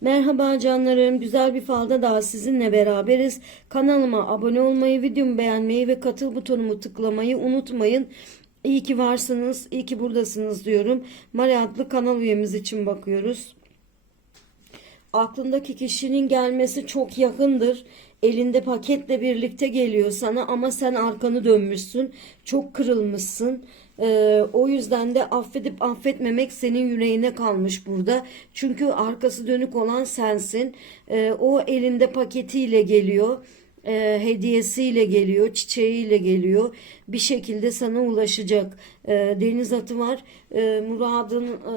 Merhaba canlarım. Güzel bir falda daha sizinle beraberiz. Kanalıma abone olmayı, videomu beğenmeyi ve katıl butonumu tıklamayı unutmayın. İyi ki varsınız, iyi ki buradasınız diyorum. Mari adlı kanal üyemiz için bakıyoruz. Aklındaki kişinin gelmesi çok yakındır. Elinde paketle birlikte geliyor sana ama sen arkanı dönmüşsün. Çok kırılmışsın. Ee, o yüzden de affedip affetmemek senin yüreğine kalmış burada. Çünkü arkası dönük olan sensin. Ee, o elinde paketiyle geliyor e, hediyesiyle geliyor, çiçeğiyle geliyor. Bir şekilde sana ulaşacak. E, deniz atı var. E, muradın e,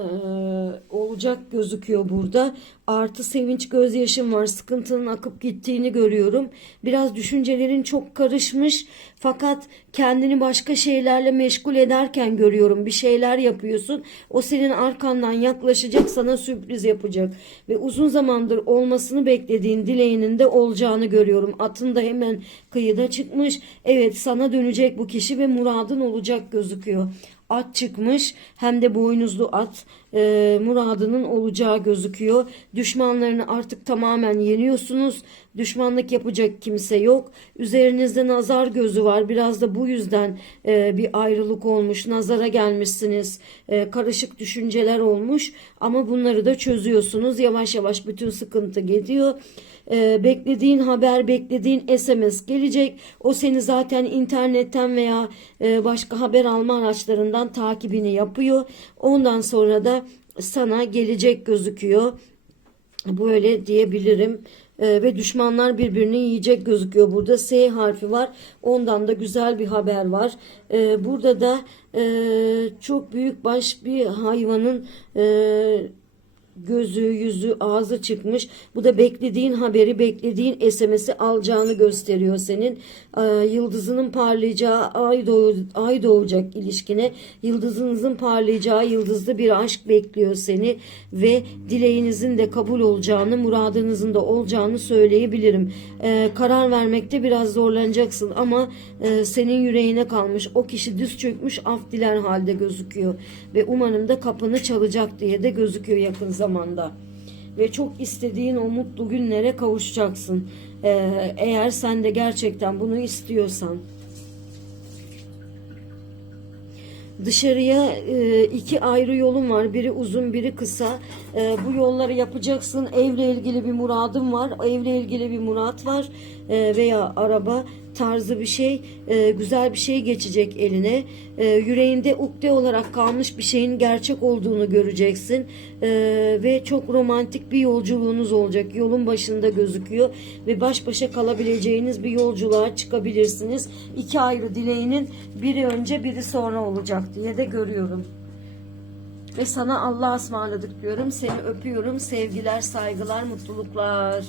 olacak gözüküyor burada. Artı sevinç gözyaşım var. Sıkıntının akıp gittiğini görüyorum. Biraz düşüncelerin çok karışmış. Fakat kendini başka şeylerle meşgul ederken görüyorum. Bir şeyler yapıyorsun. O senin arkandan yaklaşacak, sana sürpriz yapacak. Ve uzun zamandır olmasını beklediğin dileğinin de olacağını görüyorum. Atın da hemen kıyıda çıkmış. Evet sana dönecek bu kişi ve muradın olacak gözüküyor. At çıkmış hem de boynuzlu at e, muradının olacağı gözüküyor. Düşmanlarını artık tamamen yeniyorsunuz. Düşmanlık yapacak kimse yok. Üzerinizde nazar gözü var. Biraz da bu yüzden e, bir ayrılık olmuş. Nazara gelmişsiniz. E, karışık düşünceler olmuş. Ama bunları da çözüyorsunuz. Yavaş yavaş bütün sıkıntı gidiyor. E, beklediğin haber, beklediğin SMS gelecek. O seni zaten internetten veya e, başka haber alma araçlarından takibini yapıyor. Ondan sonra da sana gelecek gözüküyor. Böyle diyebilirim. Ee, ve düşmanlar birbirini yiyecek gözüküyor. Burada S harfi var. Ondan da güzel bir haber var. Ee, burada da e, çok büyük baş bir hayvanın e, gözü, yüzü, ağzı çıkmış. Bu da beklediğin haberi, beklediğin SMS'i alacağını gösteriyor senin. Ee, yıldızının parlayacağı ay, doğu, ay doğacak ilişkine. Yıldızınızın parlayacağı yıldızlı bir aşk bekliyor seni ve dileğinizin de kabul olacağını, muradınızın da olacağını söyleyebilirim. Ee, karar vermekte biraz zorlanacaksın ama e, senin yüreğine kalmış. O kişi düz çökmüş, af diler halde gözüküyor ve umarım da kapını çalacak diye de gözüküyor yakın zamanda. Ve çok istediğin o mutlu günlere kavuşacaksın. Ee, eğer sen de gerçekten bunu istiyorsan. Dışarıya e, iki ayrı yolun var. Biri uzun, biri kısa. E, bu yolları yapacaksın. Evle ilgili bir muradın var. Evle ilgili bir murat var. E, veya araba tarzı bir şey, e, güzel bir şey geçecek eline. E, yüreğinde ukde olarak kalmış bir şeyin gerçek olduğunu göreceksin. E, ve çok romantik bir yolculuğunuz olacak. Yolun başında gözüküyor ve baş başa kalabileceğiniz bir yolculuğa çıkabilirsiniz. İki ayrı dileğinin biri önce biri sonra olacak diye de görüyorum. Ve sana Allah'a ısmarladık diyorum. Seni öpüyorum. Sevgiler, saygılar, mutluluklar.